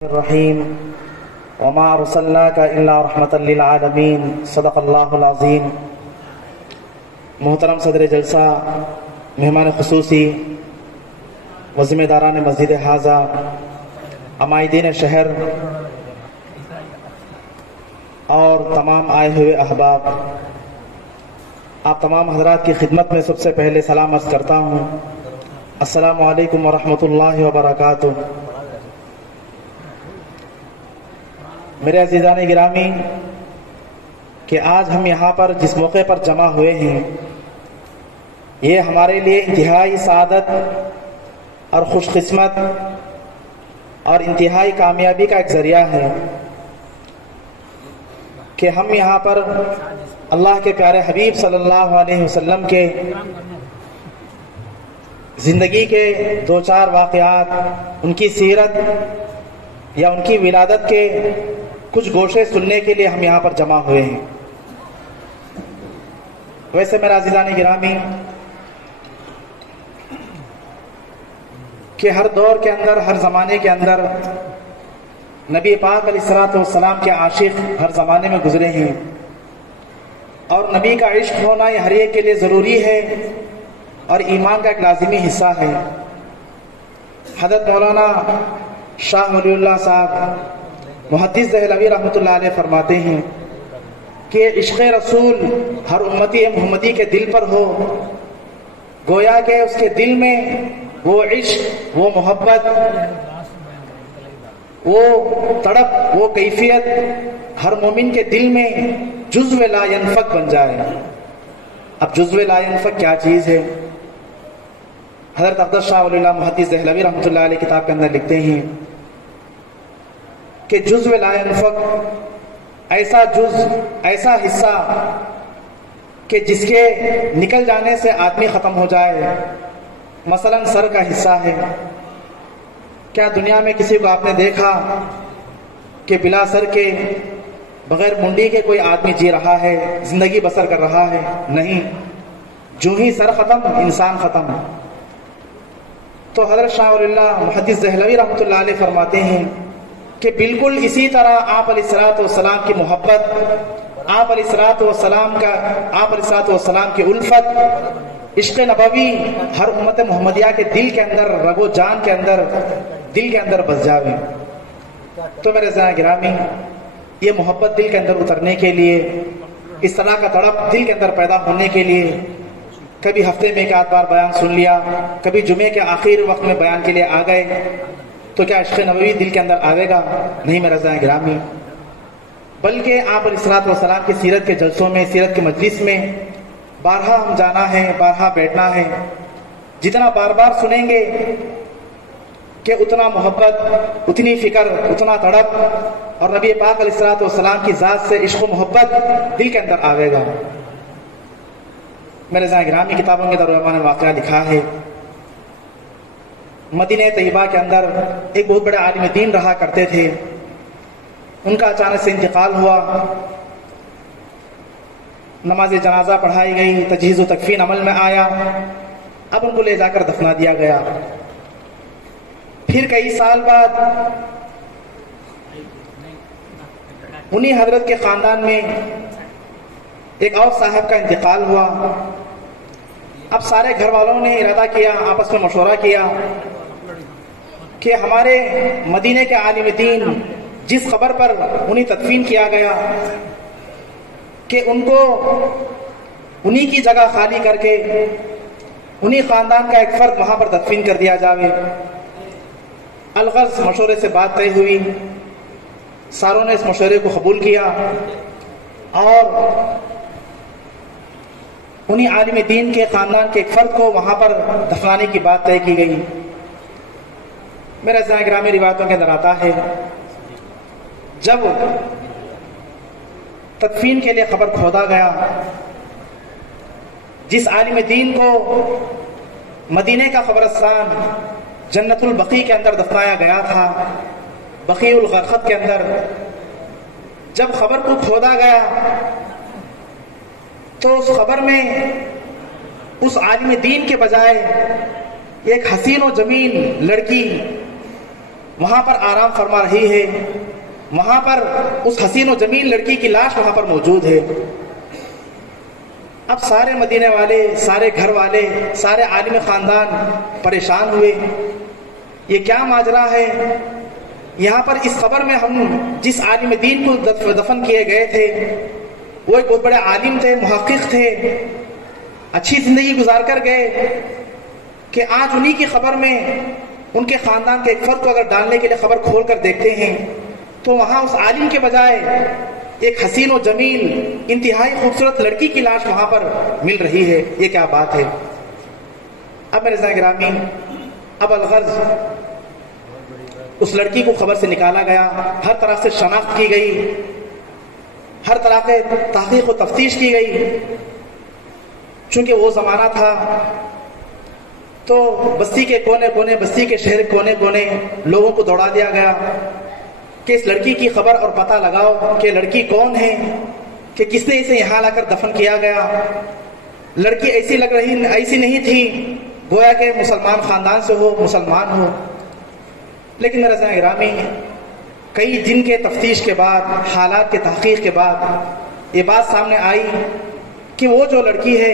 الرحیم وما ارسلناک الا رحمۃ للعالمین صدق اللہ العظیم۔ محترم صدر جلسہ، مہمان خصوصی و ذمہ داران مسجد حاضہ، عمائدین شہر اور تمام آئے ہوئے احباب، آپ تمام حضرات کی خدمت میں سب سے پہلے سلام عرض کرتا ہوں۔ السلام علیکم ورحمۃ اللہ وبرکاتہ۔ میرے عزیزان گرامی، کہ آج ہم یہاں پر جس موقع پر جمع ہوئے ہیں، یہ ہمارے لیے انتہائی سعادت اور خوش قسمت اور انتہائی کامیابی کا ایک ذریعہ ہے کہ ہم یہاں پر اللہ کے پیارے حبیب صلی اللہ علیہ وسلم کے زندگی کے دو چار واقعات، ان کی سیرت یا ان کی ولادت کے کچھ گوشے سننے کے لیے ہم یہاں پر جمع ہوئے ہیں۔ ویسے میرا عزیزان گرامی، کہ ہر دور کے اندر، ہر زمانے کے اندر نبی پاک علیہ الصلوۃ والسلام کے عاشق ہر زمانے میں گزرے ہیں، اور نبی کا عشق ہونا یہ ہر ایک کے لیے ضروری ہے اور ایمان کا ایک لازمی حصہ ہے۔ حضرت مولانا شاہ ولی اللہ صاحب محدث دہلوی رحمۃ اللہ علیہ فرماتے ہیں کہ عشق رسول ہر امتی محمدی کے دل پر ہو، گویا کہ اس کے دل میں وہ عشق، وہ محبت، وہ تڑپ، وہ کیفیت ہر مومن کے دل میں جزو لا ینفک بن جائے۔ اب جزو لا ینفک کیا چیز ہے؟ حضرت اقدس شاہ ولی اللہ محدث دہلوی رحمۃ اللہ علیہ کتاب کے اندر لکھتے ہیں کہ جزو لا ینفک ایسا جز، ایسا حصہ کہ جس کے نکل جانے سے آدمی ختم ہو جائے۔ مثلا سر کا حصہ ہے۔ کیا دنیا میں کسی کو آپ نے دیکھا کہ بلا سر کے، بغیر منڈی کے کوئی آدمی جی رہا ہے، زندگی بسر کر رہا ہے؟ نہیں، جو ہی سر ختم، انسان ختم۔ تو حضرت شاہ ولی اللہ محدث دہلوی رحمۃ اللہ علیہ فرماتے ہیں کہ بالکل اسی طرح آپ علیہ الصلوۃ والسلام کی محبت، آپ علیہ الصلوۃ والسلام کی الفت، عشق نبوی ہر امت محمدیہ کے دل کے اندر، رگ و جان کے اندر، دل کے اندر بس جاوے۔ تو میرے عزیزان گرامی، یہ محبت دل کے اندر اترنے کے لیے، اس طرح کا تڑپ دل کے اندر پیدا ہونے کے لیے، کبھی ہفتے میں ایک آدھ بار بیان سن لیا، کبھی جمعے کے آخر وقت میں بیان کے لیے آ گئے، تو کیا عشق نبوی دل کے اندر آئے گا؟ نہیں میرے عزیزان گرامی، بلکہ آپ علیہ الصلوۃ والسلام کی سیرت کے جلسوں میں، سیرت کے مجلس میں بارہا ہم جانا ہے، بارہا بیٹھنا ہے۔ جتنا بار بار سنیں گے کہ اتنا محبت، اتنی فکر، اتنا تڑپ اور نبی پاک علیہ الصلوۃ والسلام کی ذات سے عشق و محبت دل کے اندر آئے گا۔ میرے عزیزان گرامی، کتابوں کے ترجمہ نے واقعہ لکھا ہے، مدینہ طیبہ کے اندر ایک بہت بڑے عالم دین رہا کرتے تھے، ان کا اچانک سے انتقال ہوا۔ نماز جنازہ پڑھائی گئی، تجہیز و تکفین عمل میں آیا، اب ان کو لے جا کر دفنا دیا گیا۔ پھر کئی سال بعد انہی حضرت کے خاندان میں ایک اور صاحب کا انتقال ہوا۔ اب سارے گھر والوں نے ارادہ کیا، آپس میں مشورہ کیا کہ ہمارے مدینے کے عالم دین جس خبر پر انہیں تدفین کیا گیا، کہ ان کو انہی کی جگہ خالی کر کے انہی خاندان کا ایک فرد وہاں پر تدفین کر دیا جائے۔ الغرض مشورے سے بات طے ہوئی، ساروں نے اس مشورے کو قبول کیا اور انہی عالم دین کے خاندان کے ایک فرد کو وہاں پر دفنانے کی بات طے کی گئی۔ میرے عزیزان گرامی، روایتوں کے اندر آتا ہے جب تدفین کے لیے قبر کھودا گیا، جس عالم دین کو مدینے کا قبرستان جنت البقیع کے اندر دفنایا گیا تھا، بقیع الغرقد کے اندر، جب قبر کو کھودا گیا تو اس خبر میں اس عالم دین کے بجائے ایک حسین و جمیل لڑکی وہاں پر آرام فرما رہی ہے، وہاں پر اس حسین و جمیل لڑکی کی لاش وہاں پر موجود ہے۔ اب سارے مدینے والے، سارے گھر والے، سارے عالم خاندان پریشان ہوئے، یہ کیا ماجرا ہے؟ یہاں پر اس خبر میں ہم جس عالم دین کو دفن کیے گئے تھے وہ ایک بہت بڑے عالم تھے، محقق تھے، اچھی زندگی گزار کر گئے، کہ آج انہی کی خبر میں ان کے خاندان کے ایک فرد کو اگر ڈالنے کے لیے خبر کھول کر دیکھتے ہیں تو وہاں اس عالم کے بجائے ایک حسین و جمیل انتہائی خوبصورت لڑکی کی لاش وہاں پر مل رہی ہے۔ یہ کیا بات ہے؟ اب میرے عزیزان گرامی، اب الغرض اس لڑکی کو خبر سے نکالا گیا، ہر طرح سے شناخت کی گئی، ہر طرح کے تحقیق و تفتیش کی گئی، چونکہ وہ زمانہ تھا تو بستی کے کونے کونے، بستی کے شہر کونے کونے لوگوں کو دوڑا دیا گیا کہ اس لڑکی کی خبر اور پتہ لگاؤ کہ لڑکی کون ہے، کہ کس نے اسے یہاں لا کر دفن کیا گیا۔ لڑکی ایسی نہیں تھی گویا کہ مسلمان خاندان سے ہو، مسلمان ہو۔ لیکن میرے عزیزان گرامی، کئی دن کے تفتیش کے بعد، حالات کے تحقیق کے بعد یہ بات سامنے آئی کہ وہ جو لڑکی ہے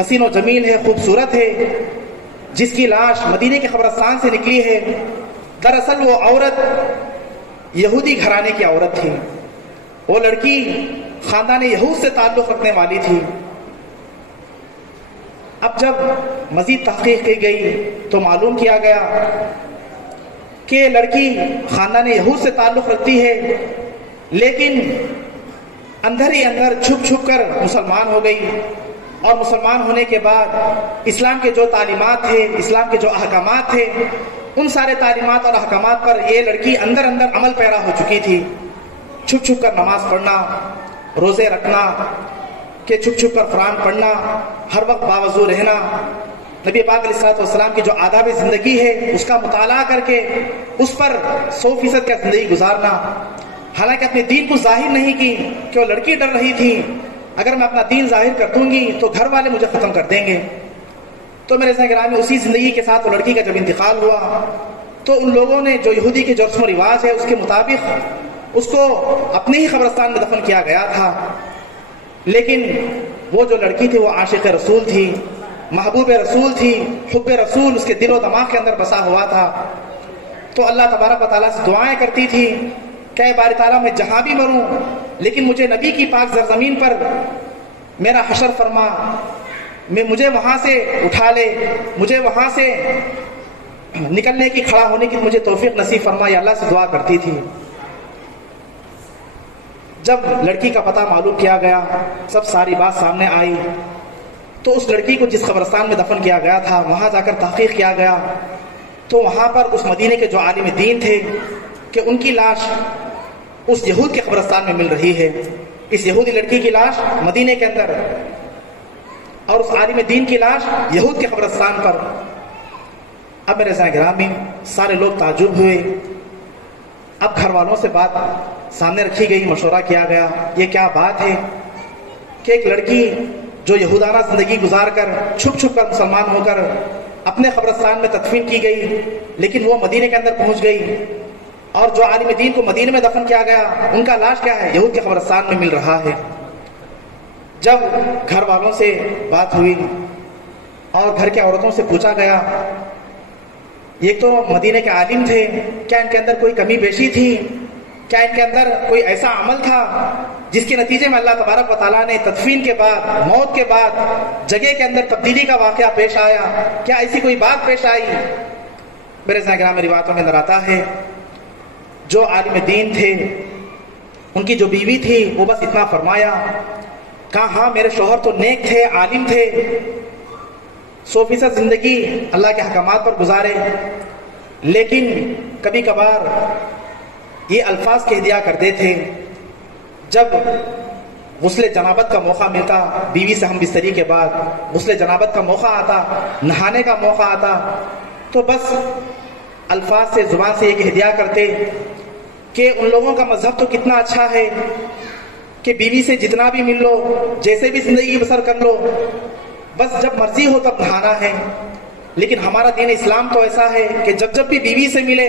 حسین و جمیل ہے، خوبصورت ہے، جس کی لاش مدینے کے قبرستان سے نکلی ہے، دراصل وہ عورت یہودی گھرانے کی عورت تھی۔ وہ لڑکی خاندان یہود سے تعلق رکھنے والی تھی۔ اب جب مزید تحقیق کی گئی تو معلوم کیا گیا کہ لڑکی خاندان یہود سے تعلق رکھتی ہے، لیکن اندر ہی اندر چھپ چھپ کر مسلمان ہو گئی، اور مسلمان ہونے کے بعد اسلام کے جو تعلیمات تھے، اسلام کے جو احکامات تھے، ان سارے تعلیمات اور احکامات پر یہ لڑکی اندر اندر عمل پیرا ہو چکی تھی۔ چھپ چھپ کر نماز پڑھنا، روزے رکھنا، کہ چھپ چھپ کر قرآن پڑھنا، ہر وقت باوضو رہنا، نبی پاک علیہ الصلوۃ والسلام کی جو آداب زندگی ہے اس کا مطالعہ کر کے اس پر 100% کا زندگی گزارنا۔ حالانکہ اپنے دین کو ظاہر نہیں کی کہ وہ لڑکی ڈر رہی تھی اگر میں اپنا دین ظاہر کر دوں گی تو گھر والے مجھے ختم کر دیں گے۔ تو میرے عزیزان گرامی، اسی زندگی کے ساتھ وہ لڑکی کا جب انتقال ہوا تو ان لوگوں نے جو یہودی کے جو رسم و رواج ہے اس کے مطابق اس کو اپنے ہی قبرستان میں دفن کیا گیا تھا۔ لیکن وہ جو لڑکی تھی وہ عاشق رسول تھی، محبوب رسول تھی، حب رسول اس کے دل و دماغ کے اندر بسا ہوا تھا۔ تو اللہ تبارک و تعالیٰ سے دعائیں کرتی تھی کہ اے باری تعالیٰ میں جہاں بھی مروں لیکن مجھے نبی کی پاک زرزمین پر میرا حشر فرما، مجھے وہاں سے اٹھا لے، مجھے وہاں سے نکلنے کی، کھڑا ہونے کی مجھے توفیق نصیب فرما، یا اللہ سے دعا کرتی تھی۔ جب لڑکی کا پتہ معلوم کیا گیا، سب ساری بات سامنے آئی، تو اس لڑکی کو جس قبرستان میں دفن کیا گیا تھا وہاں جا کر تحقیق کیا گیا تو وہاں پر اس مدینے کے جو عالم دین تھے کہ ان کی لاش اس یہود کے قبرستان میں مل رہی ہے، اس یہودی لڑکی کی لاش مدینے کے اندر اور اس عالم دین کی لاش یہود کے قبرستان پر۔ اب میرے عزیزان گرامی، سارے لوگ تعجب ہوئے۔ اب گھر والوں سے بات سامنے رکھی گئی، مشورہ کیا گیا، یہ کیا بات ہے کہ ایک لڑکی جو یہودانہ زندگی گزار کر چھپ چھپ کر مسلمان ہو کر اپنے قبرستان میں تدفین کی گئی، لیکن وہ مدینے کے اندر پہنچ گئی، اور جو عالم دین کو مدینے میں دفن کیا گیا ان کا لاش کیا ہے، یہود کے قبرستان میں مل رہا ہے۔ جب گھر والوں سے بات ہوئی اور گھر کے عورتوں سے پوچھا گیا، یہ تو مدینے کے عالم تھے، کیا ان کے اندر کوئی کمی بیشی تھی؟ کیا ان کے اندر کوئی ایسا عمل تھا جس کے نتیجے میں اللہ تبارک و تعالیٰ نے تدفین کے بعد، موت کے بعد جگہ کے اندر تبدیلی کا واقعہ پیش آیا؟ کیا ایسی کوئی بات پیش آئی؟ میرے عزیزان گرامی، روایتوں میں اندر آتا ہے جو عالم دین تھے ان کی جو بیوی تھی وہ بس اتنا فرمایا، کہا ہاں میرے شوہر تو نیک تھے، عالم تھے، 100% زندگی اللہ کے احکامات پر گزارے، لیکن کبھی کبھار یہ الفاظ کہہ دیا کرتے تھے جب غسل جنابت کا موقع ملتا، بیوی سے ہم بستری کے بعد غسل جنابت کا موقع آتا، نہانے کا موقع آتا، تو بس الفاظ سے، زبان سے یہ کہہ دیا کرتے کہ ان لوگوں کا مذہب تو کتنا اچھا ہے کہ بیوی سے جتنا بھی مل لو، جیسے بھی زندگی بسر کر لو، بس جب مرضی ہو تب نہانا ہے، لیکن ہمارا دین اسلام تو ایسا ہے کہ جب جب بھی بیوی سے ملے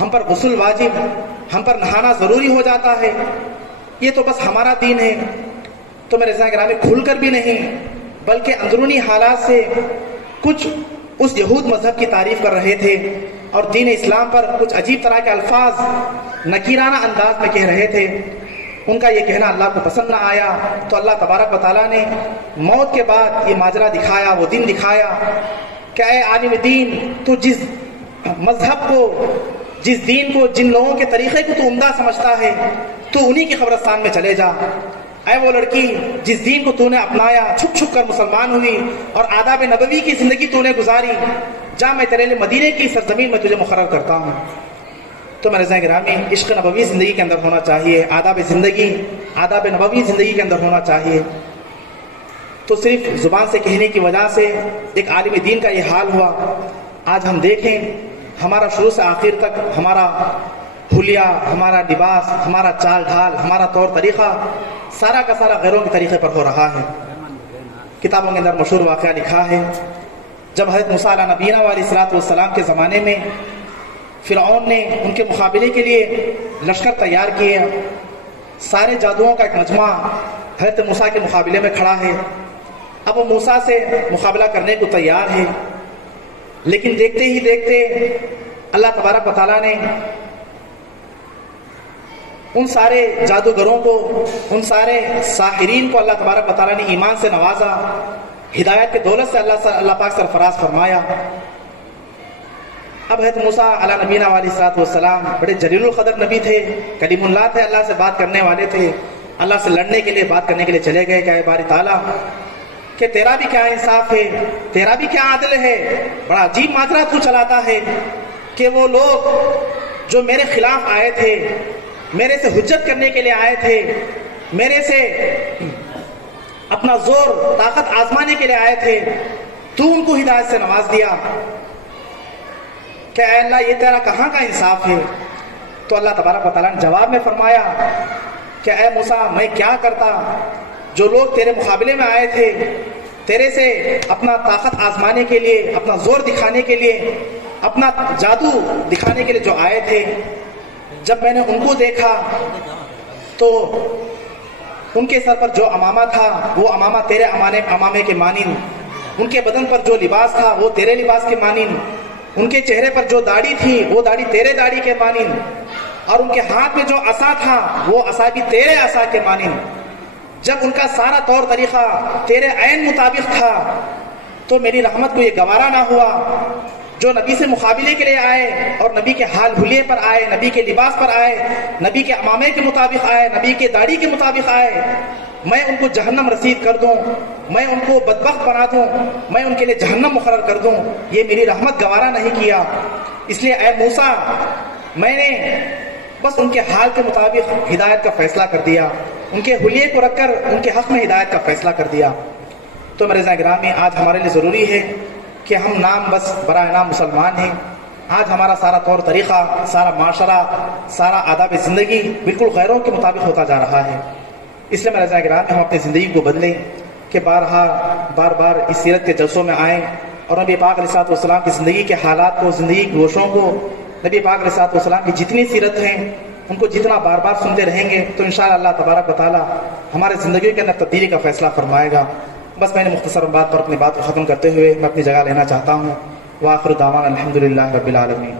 ہم پر غسل واجب، ہم پر نہانا ضروری ہو جاتا ہے. یہ تو بس ہمارا دین ہے. تو میرے عزیزان گرامی کھل کر بھی نہیں بلکہ اندرونی حالات سے کچھ اس یہود مذہب کی تعریف کر رہے تھے اور دین اسلام پر کچھ عجیب طرح کے الفاظ نکیرانہ انداز میں کہہ رہے تھے. ان کا یہ کہنا اللہ کو پسند نہ آیا تو اللہ تبارک و تعالیٰ نے موت کے بعد یہ ماجرا دکھایا، وہ دن دکھایا کہ اے عالم دین، تو جس مذہب کو، جس دین کو، جن لوگوں کے طریقے کو تو عمدہ سمجھتا ہے تو انہی کی قبرستان میں چلے جا. اے وہ لڑکی جس دین کو تو نے اپنایا، چھپ چھپ کر مسلمان ہوئی اور آداب نبوی کی زندگی تو نے گزاری، جا میں تیرے لیے مدینے کی سرزمین میں تجھے مقرر کرتا ہوں. تو میرے عزیزان گرامی عشق نبوی زندگی کے اندر ہونا چاہیے، آداب زندگی، آداب نبوی زندگی کے اندر ہونا چاہیے. تو صرف زبان سے کہنے کی وجہ سے ایک عالم دین کا یہ حال ہوا. آج ہم دیکھیں ہمارا شروع سے آخر تک ہمارا حلیہ، ہمارا لباس، ہمارا چال ڈھال، ہمارا طور طریقہ سارا کا سارا غیروں کے طریقے پر ہو رہا ہے. کتابوں کے اندر مشہور واقعہ لکھا ہے، جب حضرت موسیٰ علیہ نبینا علیہ الصلوۃ والسلام کے زمانے میں فرعون نے ان کے مقابلے کے لیے لشکر تیار کیے، سارے جادوؤں کا ایک مجمع حضرت موسیٰ کے مقابلے میں کھڑا ہے. اب وہ موسیٰ سے مقابلہ کرنے کو تیار ہے، لیکن دیکھتے ہی دیکھتے اللہ تبارک و تعالیٰ نے ان سارے جادوگروں کو، ان سارے ساحرین کو اللہ تبارک و تعالیٰ نے ایمان سے نوازا، ہدایت کے دولت سے اللہ پاک سرفراز فرمایا. اب حضرت موسیٰ علیہ نبینا علیہ الصلوۃ والسلام بڑے جلیل القدر نبی تھے، کلیم اللہ تھے، اللہ سے بات کرنے والے تھے. اللہ سے لڑنے کے لیے، بات کرنے کے لیے چلے گئے کہ اے باری تعالیٰ کہ تیرا بھی کیا انصاف ہے، تیرا بھی کیا عدل ہے. بڑا عجیب ماجرا تو چلاتا ہے کہ وہ لوگ جو میرے خلاف آئے تھے، میرے سے حجت کرنے کے لیے آئے تھے، میرے سے اپنا زور طاقت آزمانے کے لیے آئے تھے، تو ان کو ہدایت سے نواز دیا. کہ اے اللہ یہ تیرا کہاں کا انصاف ہے؟ تو اللہ تبارک و تعالیٰ نے جواب میں فرمایا کہ اے موسیٰ میں کیا کرتا، جو لوگ تیرے مقابلے میں آئے تھے، تیرے سے اپنا طاقت آزمانے کے لیے، اپنا زور دکھانے کے لیے، اپنا جادو دکھانے کے لیے جو آئے تھے، جب میں نے ان کو دیکھا تو ان کے سر پر جو امامہ تھا وہ امامہ تیرے امامے کے مانند، ان کے بدن پر جو لباس تھا وہ تیرے لباس کے مانند، ان کے چہرے پر جو داڑھی تھی وہ داڑھی تیرے داڑھی کے مانند، اور ان کے ہاتھ میں جو عصا تھا وہ عصا بھی تیرے عصا کے مانند. جب ان کا سارا طور طریقہ تیرے عین مطابق تھا تو میری رحمت کو یہ گوارا نہ ہوا. جو نبی سے مقابلے کے لیے آئے اور نبی کے حال حلیے پر آئے، نبی کے لباس پر آئے، نبی کے امامے کے مطابق آئے، نبی کے داڑھی کے مطابق آئے، میں ان کو جہنم رسید کر دوں، میں ان کو بدبخت بنا دوں، میں ان کے لیے جہنم مقرر کر دوں، یہ میری رحمت گوارا نہیں کیا. اس لیے اے موسیٰ میں نے بس ان کے حال کے مطابق ہدایت کا فیصلہ کر دیا، ان کے حلیے کو رکھ کر ان کے حق میں ہدایت کا فیصلہ کر دیا. تو میرے عزیزان گرامی آج ہمارے لیے ضروری ہے کہ ہم نام بس برائے نام مسلمان ہیں. آج ہمارا سارا طور طریقہ، سارا معاشرہ، سارا آداب زندگی بالکل غیروں کے مطابق ہوتا جا رہا ہے. اس لیے میرے عزیزان گرامی ہم اپنی زندگی کو بدلیں کہ بار بار اس سیرت کے جلسوں میں آئیں اور نبی پاک علیہ الصلوۃ والسلام کی زندگی کے حالات کو، زندگی کے گوشوں کو، نبی پاک علیہ الصلوۃ والسلام کی جتنی سیرت ہیں ان کو جتنا بار بار سنتے رہیں گے تو انشاءاللہ اللہ تبارک و تعالیٰ ہمارے زندگی کے اندر تبدیلی کا فیصلہ فرمائے گا. بس میں نے مختصر بات پر اپنی بات کو ختم کرتے ہوئے میں اپنی جگہ لینا چاہتا ہوں. وآخر دعوانا الحمدللہ رب العالمین.